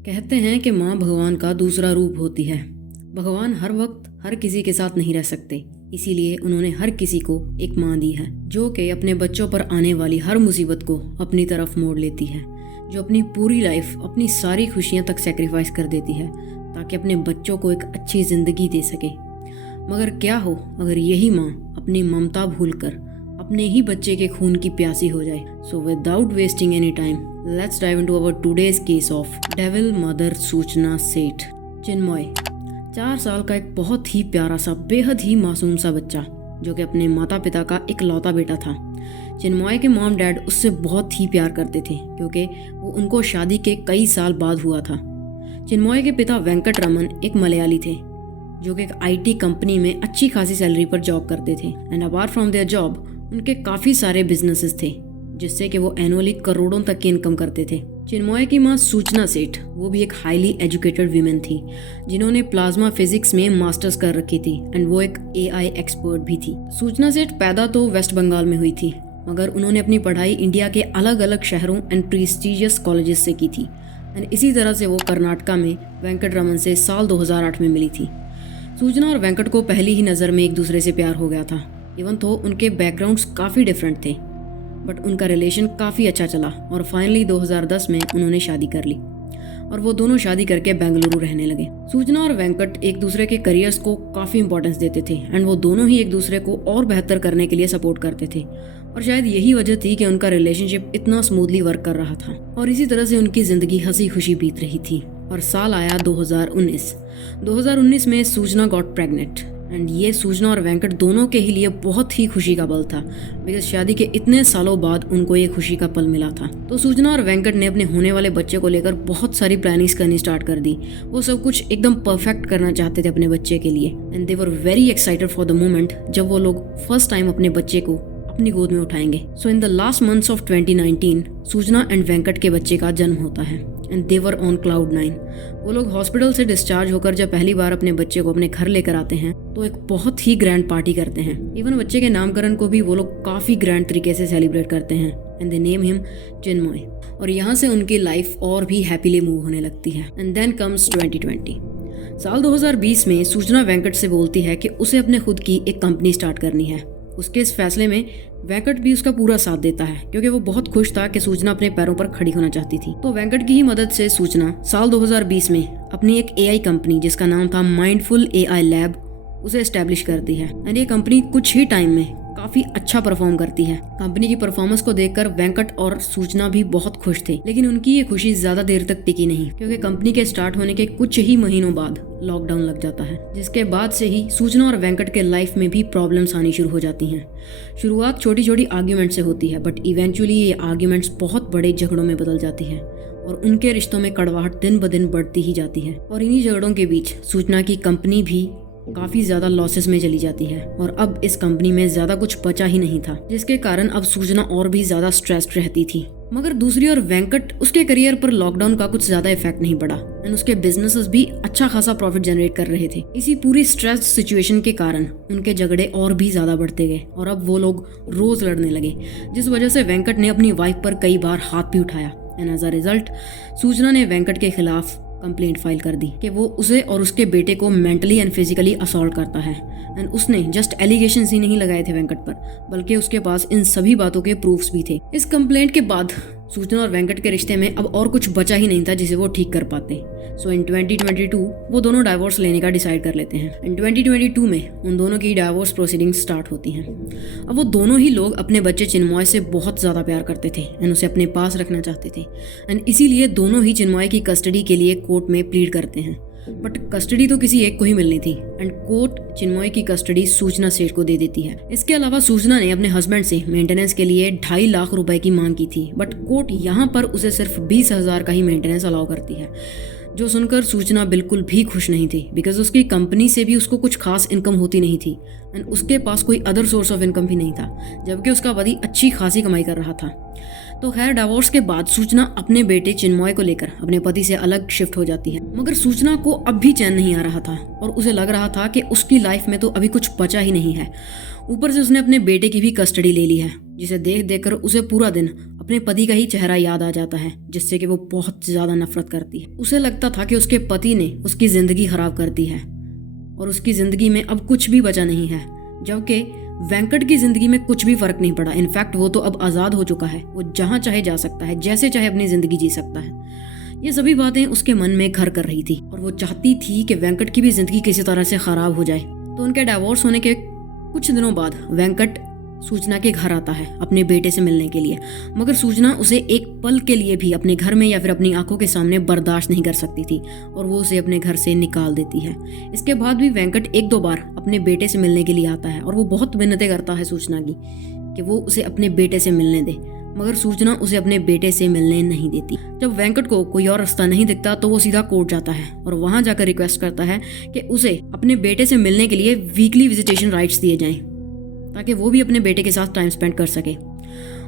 कहते हैं कि माँ भगवान का दूसरा रूप होती है। भगवान हर वक्त हर किसी के साथ नहीं रह सकते, इसीलिए उन्होंने हर किसी को एक माँ दी है जो कि अपने बच्चों पर आने वाली हर मुसीबत को अपनी तरफ मोड़ लेती है, जो अपनी पूरी लाइफ अपनी सारी खुशियाँ तक सेक्रीफाइस कर देती है ताकि अपने बच्चों को एक अच्छी ज़िंदगी दे सके। मगर क्या हो अगर यही माँ अपनी ममता भूलकर अपने ही बच्चे के खून की प्यासी हो जाए। So without wasting any time, let's dive into our today's case of devil mother Suchana Seth. चिन्मय 4 साल का एक बहुत ही प्यारा सा, बेहद ही मासूम सा बच्चा जो कि अपने माता पिता का इकलौता बेटा था। चिन्मय के मॉम डैड उससे बहुत ही प्यार करते थे क्योंकि वो उनको शादी के कई साल बाद हुआ था। चिन्मय के पिता वेंकट रमन एक मलयाली थे जो कि एक IT कंपनी में अच्छी खासी सैलरी पर जॉब करते थे। And apart from their job उनके काफ़ी सारे बिजनेसेस थे जिससे कि वो एनुअली करोड़ों तक की इनकम करते थे। चिन्मय की माँ सूचना सेठ, वो भी एक हाईली एजुकेटेड वीमेन थी जिन्होंने प्लाज्मा फिजिक्स में मास्टर्स कर रखी थी एंड वो एक AI एक्सपर्ट भी थी। सूचना सेठ पैदा तो वेस्ट बंगाल में हुई थी मगर उन्होंने अपनी पढ़ाई इंडिया के अलग अलग शहरों एंड प्रीस्टिजियस कॉलेजेस से की थी। एंड इसी तरह से वो कर्नाटका में वेंकट रमन से साल 2008 में मिली थी। सूचना और वेंकट को पहली ही नज़र में एक दूसरे से प्यार हो गया था। इवन तो उनके बैकग्राउंड्स काफ़ी डिफरेंट थे बट उनका रिलेशन काफ़ी अच्छा चला और फाइनली 2010 में उन्होंने शादी कर ली और वो दोनों शादी करके बेंगलुरु रहने लगे। सूचना और वेंकट एक दूसरे के करियर्स को काफ़ी इंपॉर्टेंस देते थे एंड वो दोनों ही एक दूसरे को और बेहतर करने के लिए सपोर्ट करते थे और शायद यही वजह थी कि उनका रिलेशनशिप इतना स्मूथली वर्क कर रहा था और इसी तरह से उनकी ज़िंदगी हंसी खुशी बीत रही थी। और साल आया 2019 में सूचना गॉट प्रेग्नेंट एंड ये सूचना और वेंकट दोनों के ही लिए बहुत ही खुशी का पल था बिकॉज शादी के इतने सालों बाद उनको ये खुशी का पल मिला था। तो सूचना और वेंकट ने अपने होने वाले बच्चे को लेकर बहुत सारी प्लानिंग्स करनी स्टार्ट कर दी। वो सब कुछ एकदम परफेक्ट करना चाहते थे अपने बच्चे के लिए and they were very excited for the moment जब वो लोग फर्स्ट टाइम अपने बच्चे को अपनी गोद में उठाएंगे। So in the last months of 2019 सूचना एंड वेंकट के बच्चे का जन्म होता है and they were on cloud 9। वो लोग हॉस्पिटल से डिस्चार्ज होकर जब पहली बार अपने बच्चे को अपने घर लेकर आते हैं तो एक बहुत ही ग्रैंड पार्टी करते हैं। इवन बच्चे के नामकरण को भी वो लोग काफ़ी ग्रैंड तरीके से सेलिब्रेट करते हैं एंड दे नेम हिम चिन्मय। और यहाँ से उनकी लाइफ और भी हैप्पीली मूव होने लगती है। And then comes 2020। साल 2020 में सूचना वेंकट से बोलती है कि उसे अपने खुद की एक कंपनी स्टार्ट करनी है। उसके इस फैसले में वेंकट भी उसका पूरा साथ देता है क्योंकि वो बहुत खुश था कि सूचना अपने पैरों पर खड़ी होना चाहती थी। तो वेंकट की ही मदद से सूचना साल 2020 में अपनी एक AI कंपनी जिसका नाम था माइंडफुल AI लैब उसे एस्टेब्लिश करती है एंड ये कंपनी कुछ ही टाइम में काफी अच्छा परफॉर्म करती है। कंपनी की परफॉर्मेंस को देखकर वेंकट और सूचना भी बहुत खुश थे लेकिन उनकी ये खुशी ज्यादा देर तक टिकी नहीं क्योंकि कंपनी के स्टार्ट होने के कुछ ही महीनों बाद लॉकडाउन लग जाता है जिसके बाद से ही सूचना और वेंकट के लाइफ में भी प्रॉब्लम्स आनी शुरू हो जाती हैं। शुरुआत छोटी छोटी आर्ग्यूमेंट से होती है बट इवेंचुअली ये आर्ग्यूमेंट्स बहुत बड़े झगड़ों में बदल जाती है और उनके रिश्तों में कड़वाहट दिन ब दिन बढ़ती ही जाती है। और इन्हीं झगड़ों के बीच सूचना की कंपनी भी काफी ज्यादा लॉसेस में चली जाती है और अब इस कंपनी में ज्यादा कुछ बचा ही नहीं था जिसके कारण अब सूचना और भी ज्यादा स्ट्रेस्ड रहती थी। मगर दूसरी ओर वेंकट, उसके करियर पर लॉकडाउन का कुछ ज्यादा इफेक्ट नहीं पड़ा एंड उसके बिजनेसेस भी अच्छा खासा प्रॉफिट जनरेट कर रहे थे। इसी पूरी स्ट्रेस्ड सिचुएशन के कारण उनके झगड़े और भी ज्यादा बढ़ते गए और अब वो लोग रोज लड़ने लगे जिस वजह से वेंकट ने अपनी वाइफ पर कई बार हाथ भी उठाया एंड एज अ रिजल्ट सूचना ने वेंकट के खिलाफ कंप्लेंट फाइल कर दी कि वो उसे और उसके बेटे को मेंटली एंड फिजिकली असॉल्ट करता है एंड उसने जस्ट एलिगेशंस ही नहीं लगाए थे वेंकट पर बल्कि उसके पास इन सभी बातों के प्रूफ्स भी थे। इस कंप्लेंट के बाद सूचना और वेंकट के रिश्ते में अब और कुछ बचा ही नहीं था जिसे वो ठीक कर पाते। सो इन 2022 वो दोनों डाइवोर्स लेने का डिसाइड कर लेते हैं एंड 2022 में उन दोनों की डाइवोर्स प्रोसीडिंग्स स्टार्ट होती हैं। अब वो दोनों ही लोग अपने बच्चे चिन्मय से बहुत ज़्यादा प्यार करते थे एंड उसे अपने पास रखना चाहते थे एंड इसीलिए दोनों ही चिन्मय की कस्टडी के लिए कोर्ट में प्लीड करते हैं बट कस्टडी तो किसी एक को ही मिलनी थी एंड कोर्ट चिन्मय की कस्टडी सूचना सेठ को दे देती है। इसके अलावा सूचना ने अपने हस्बैंड से मेंटेनेंस के लिए 2.5 लाख रुपए की मांग की थी बट कोर्ट यहाँ पर उसे सिर्फ 20,000 का ही मेंटेनेंस अलाउ करती है जो सुनकर सूचना बिल्कुल भी खुश नहीं थी बिकॉज उसकी कंपनी से भी उसको कुछ खास इनकम होती नहीं थी एंड उसके पास कोई अदर सोर्स ऑफ इनकम भी नहीं था जबकि उसका पति अच्छी खासी कमाई कर रहा था। तो खैर डिवोर्स के बाद सूचना अपने बेटे चिन्मय को लेकर अपने पति से अलग शिफ्ट हो जाती है मगर सूचना को अब भी चैन नहीं आ रहा था और उसे लग रहा था कि उसकी लाइफ में तो अभी कुछ बचा ही नहीं है। ऊपर से उसने अपने बेटे की भी कस्टडी ले ली है जिसे देख देखकर उसे पूरा दिन अपने पति का ही चेहरा याद आ जाता है, जिससे कि वो बहुत ज्यादा नफरत करती है। उसे लगता था कि उसके पति ने उसकी जिंदगी खराब कर दी है और उसकी जिंदगी में अब कुछ भी बचा नहीं है, जबकि वेंकट की जिंदगी में कुछ भी फर्क नहीं पड़ा। इनफैक्ट वो तो अब आजाद हो चुका है, वो जहां चाहे जा सकता है, जैसे चाहे अपनी जिंदगी जी सकता है। ये सभी बातें उसके मन में घर कर रही थी और वो चाहती थी कि वेंकट की भी जिंदगी किसी तरह से खराब हो जाए। तो उनके डाइवोर्स होने के कुछ दिनों बाद वेंकट सूचना के घर आता है अपने बेटे से मिलने के लिए, मगर सूचना उसे एक पल के लिए भी अपने घर में या फिर अपनी आंखों के सामने बर्दाश्त नहीं कर सकती थी और वो उसे अपने घर से निकाल देती है। इसके बाद भी वेंकट एक दो बार अपने बेटे से मिलने के लिए आता है और वो बहुत मिन्नतें करता है सूचना की कि वो उसे अपने बेटे से मिलने दे, मगर सूचना उसे अपने बेटे से मिलने नहीं देती। जब वेंकट को कोई और रास्ता नहीं दिखता तो वो सीधा कोर्ट जाता है और वहां जाकर रिक्वेस्ट करता है कि उसे अपने बेटे से मिलने के लिए वीकली विजिटेशन राइट्स दिए जाएं, ताकि वो भी अपने बेटे के साथ टाइम स्पेंड कर सके।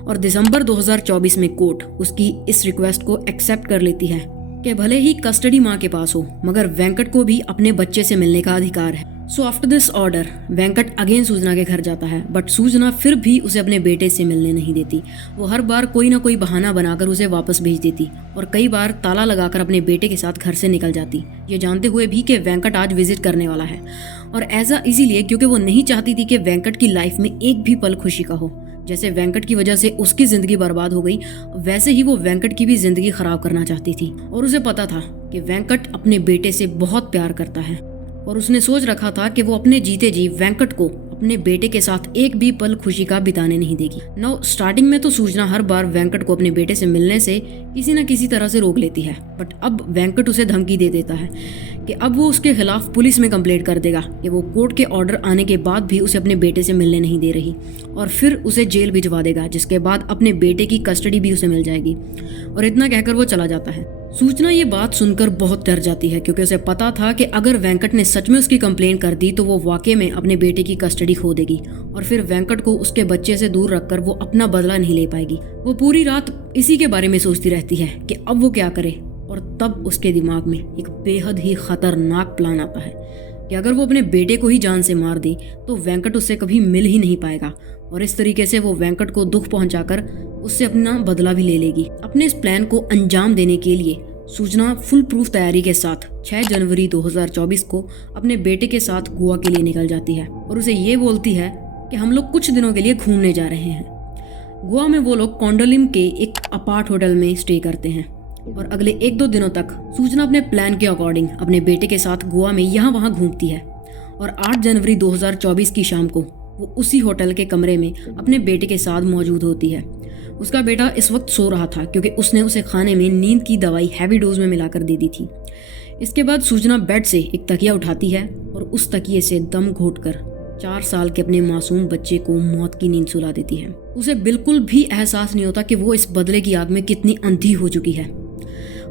और दिसंबर 2024 में कोर्ट उसकी इस रिक्वेस्ट को एक्सेप्ट कर लेती है कि भले ही कस्टडी माँ के पास हो, मगर वेंकट को भी अपने बच्चे से मिलने का अधिकार है। So after this order Venkat again Suchana के घर जाता है, बट सूचना फिर भी उसे अपने बेटे से मिलने नहीं देती। वो हर बार कोई ना कोई बहाना बनाकर उसे वापस भेज देती और कई बार ताला लगाकर अपने बेटे के साथ घर से निकल जाती, ये जानते हुए भी कि वेंकट आज विजिट करने वाला है। और ऐसा इसीलिए क्योंकि वो नहीं चाहती थी कि वेंकट की लाइफ में एक भी पल खुशी का हो। जैसे वेंकट की वजह से उसकी जिंदगी बर्बाद हो गई, वैसे ही वो वेंकट की भी जिंदगी खराब करना चाहती थी। और उसे पता था कि वेंकट अपने बेटे से बहुत प्यार करता है और उसने सोच रखा था कि वो अपने जीते जी वेंकट को अपने बेटे के साथ एक भी पल खुशी का बिताने नहीं देगी। नाउ स्टार्टिंग में तो सूचना हर बार वेंकट को अपने बेटे से मिलने से किसी न किसी तरह से रोक लेती है, बट अब वेंकट उसे धमकी दे देता है कि अब वो उसके खिलाफ पुलिस में कंप्लेंट कर देगा कि वो कोर्ट के ऑर्डर आने के बाद भी उसे अपने बेटे से मिलने नहीं दे रही और फिर उसे जेल भिजवा देगा, जिसके बाद अपने बेटे की कस्टडी भी उसे मिल जाएगी। और इतना कहकर वो चला जाता है। सूचना ये बात सुनकर बहुत डर जाती है, क्योंकि उसे पता था कि अगर वेंकट ने सच में उसकी कंप्लेंट कर दी तो वो वाकई में अपने बेटे की कस्टडी खो देगी और फिर वेंकट को उसके बच्चे से दूर रखकर वो अपना बदला नहीं ले पाएगी। वो पूरी रात इसी के बारे में सोचती रहती है कि अब वो क्या करे। और तब उसके दिमाग में एक बेहद ही खतरनाक प्लान आता है कि अगर वो अपने बेटे को ही जान से मार दे तो वेंकट उससे कभी मिल ही नहीं पाएगा और इस तरीके से वो वेंकट को दुख पहुंचाकर उससे अपना बदला भी ले लेगी। अपने इस प्लान को अंजाम देने के लिए सूचना फुल प्रूफ तैयारी के साथ 6 जनवरी 2024 को अपने बेटे के साथ गोवा के लिए निकल जाती है और उसे ये बोलती है कि हम लोग कुछ दिनों के लिए घूमने जा रहे हैं। गोवा में वो लोग कोंडोलिम के एक अपार्ट होटल में स्टे करते हैं और अगले 1-2 दिनों तक सूचना अपने प्लान के अकॉर्डिंग अपने बेटे के साथ गोवा में यहाँ वहाँ घूमती है और 8 जनवरी 2024 की शाम को वो उसी होटल के कमरे में अपने बेटे के साथ मौजूद होती है। उसका बेटा इस वक्त सो रहा था क्योंकि उसने उसे खाने में नींद की दवाई हैवी डोज में मिलाकर दे दी थी। इसके बाद सूचना बेड से एक तकिया उठाती है और उस तकिए से दम घोंटकर 4 साल के अपने मासूम बच्चे को मौत की नींद सुला देती है। उसे बिल्कुल भी एहसास नहीं होता कि वो इस बदले की आग में कितनी अंधी हो चुकी है।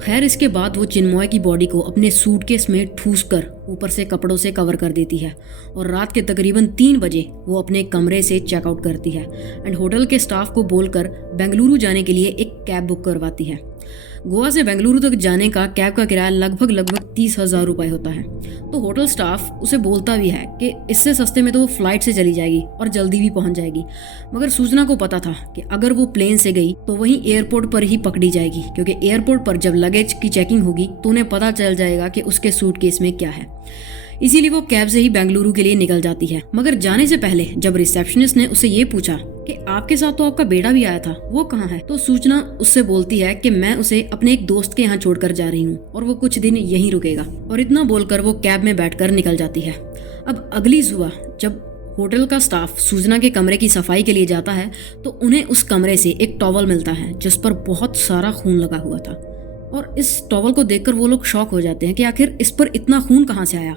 खैर, इसके बाद वो चिन्मय की बॉडी को अपने सूटकेस में ठूस कर ऊपर से कपड़ों से कवर कर देती है और रात के तकरीबन 3 बजे वो अपने कमरे से चेकआउट करती है एंड होटल के स्टाफ को बोलकर बेंगलुरु जाने के लिए एक कैब बुक करवाती है। गोवा से बेंगलुरु तक जाने का कैब का किराया लगभग 30,000 रुपये होता है। तो होटल स्टाफ उसे बोलता भी है कि इससे सस्ते में तो वो फ्लाइट से चली जाएगी और जल्दी भी पहुंच जाएगी, मगर सूचना को पता था कि अगर वो प्लेन से गई तो वहीं एयरपोर्ट पर ही पकड़ी जाएगी, क्योंकि एयरपोर्ट पर जब लगेज की चेकिंग होगी तो उन्हें पता चल जाएगा कि उसके सूटकेस में क्या है। इसीलिए वो कैब से ही बेंगलुरु के लिए निकल जाती है। मगर जाने से पहले जब रिसेप्शनिस्ट ने उससे ये पूछा कि आपके साथ तो आपका बेटा भी आया था, वो कहाँ है, तो सूचना उससे बोलती है कि मैं उसे अपने एक दोस्त के यहाँ छोड़कर जा रही हूँ और वो कुछ दिन यहीं रुकेगा। और इतना बोलकर वो कैब में बैठकर निकल जाती है। अब अगली सुबह जब होटल का स्टाफ सूचना के कमरे की सफाई के लिए जाता है तो उन्हें उस कमरे से एक टॉवल मिलता है जिस पर बहुत सारा खून लगा हुआ था और इस टॉवल को देखकर वो लोग शॉक हो जाते हैं कि आखिर इस पर इतना खून कहाँ से आया।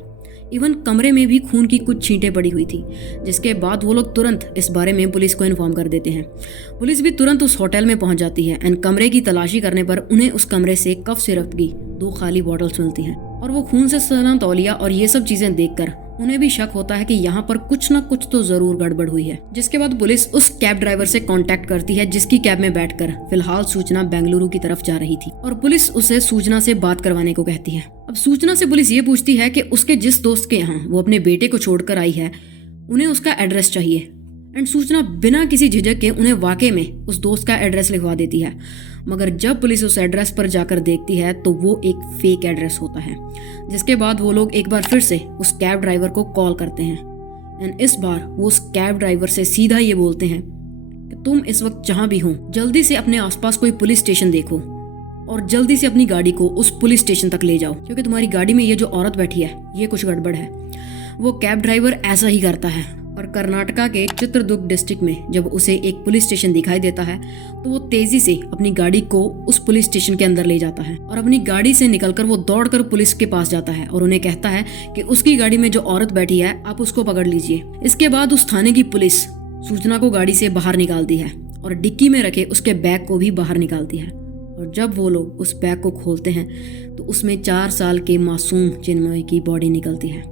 इवन कमरे में भी खून की कुछ छींटें पड़ी हुई थी, जिसके बाद वो लोग तुरंत इस बारे में पुलिस को इन्फॉर्म कर देते हैं। पुलिस भी तुरंत उस होटल में पहुंच जाती है एंड कमरे की तलाशी करने पर उन्हें उस कमरे से कफ सिरप की 2 खाली बॉटल्स मिलती हैं और वो खून से सना तौलिया और ये सब चीजें देखकर उन्हें भी शक होता है कि यहाँ पर कुछ न कुछ तो जरूर गड़बड़ हुई है। जिसके बाद पुलिस उस कैब ड्राइवर से कांटेक्ट करती है जिसकी कैब में बैठकर फिलहाल सूचना बेंगलुरु की तरफ जा रही थी और पुलिस उसे सूचना से बात करवाने को कहती है। अब सूचना से पुलिस ये पूछती है कि उसके जिस दोस्त के यहाँ वो अपने बेटे को छोड़कर आई है उन्हें उसका एड्रेस चाहिए एंड सूचना बिना किसी झिझक के उन्हें वाकई में उस दोस्त का एड्रेस लिखवा देती है। मगर जब पुलिस उस एड्रेस पर जाकर देखती है तो वो एक फेक एड्रेस होता है। जिसके बाद वो लोग एक बार फिर से उस कैब ड्राइवर को कॉल करते हैं एंड इस बार वो उस कैब ड्राइवर से सीधा ये बोलते हैं कि तुम इस वक्त जहां भी हो जल्दी से अपने आसपास कोई पुलिस स्टेशन देखो और जल्दी से अपनी गाड़ी को उस पुलिस स्टेशन तक ले जाओ, क्योंकि तुम्हारी गाड़ी में ये जो औरत बैठी है ये कुछ गड़बड़ है। वो कैब ड्राइवर ऐसा ही करता है और कर्नाटका के चित्रदुर्ग डिस्ट्रिक्ट में जब उसे एक पुलिस स्टेशन दिखाई देता है तो वो तेजी से अपनी गाड़ी को उस पुलिस स्टेशन के अंदर ले जाता है और अपनी गाड़ी से निकलकर वो दौड़कर पुलिस के पास जाता है और उन्हें कहता है कि उसकी गाड़ी में जो औरत बैठी है आप उसको पकड़ लीजिए। इसके बाद उस थाने की पुलिस सूचना को गाड़ी से बाहर निकालती है और डिक्की में रखे उसके बैग को भी बाहर निकालती है। और जब वो लोग उस बैग को खोलते हैं तो उसमें 4 साल के मासूम चिन्मय की बॉडी निकलती है।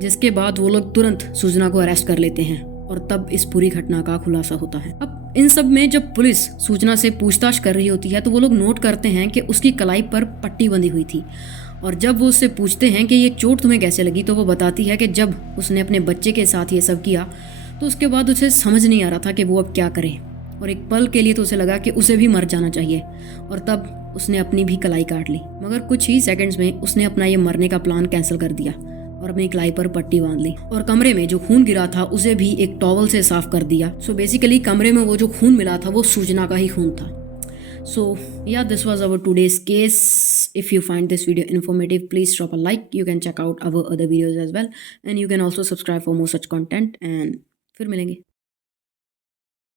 जिसके बाद वो लोग तुरंत सूचना को अरेस्ट कर लेते हैं और तब इस पूरी घटना का खुलासा होता है। अब इन सब में जब पुलिस सूचना से पूछताछ कर रही होती है तो वो लोग नोट करते हैं कि उसकी कलाई पर पट्टी बंधी हुई थी और जब वो उससे पूछते हैं कि ये चोट तुम्हें कैसे लगी तो वो बताती है कि जब उसने अपने बच्चे के साथ ये सब किया तो उसके बाद उसे समझ नहीं आ रहा था कि वो अब क्या करे और एक पल के लिए तो उसे लगा कि उसे भी मर जाना चाहिए और तब उसने अपनी भी कलाई काट ली। मगर कुछ ही सेकंड्स में उसने अपना ये मरने का प्लान कैंसिल कर दिया और अपनी कलाई पर पट्टी बांध ली और कमरे में जो खून गिरा था उसे भी एक टॉवल से साफ कर दिया। सो बेसिकली कमरे में वो जो खून मिला था वो सूचना का ही खून था। So yeah, this was our today's case. If you find this video informative, please drop a like. You can check out our other videos as well and you can also subscribe for more such content and फिर मिलेंगे।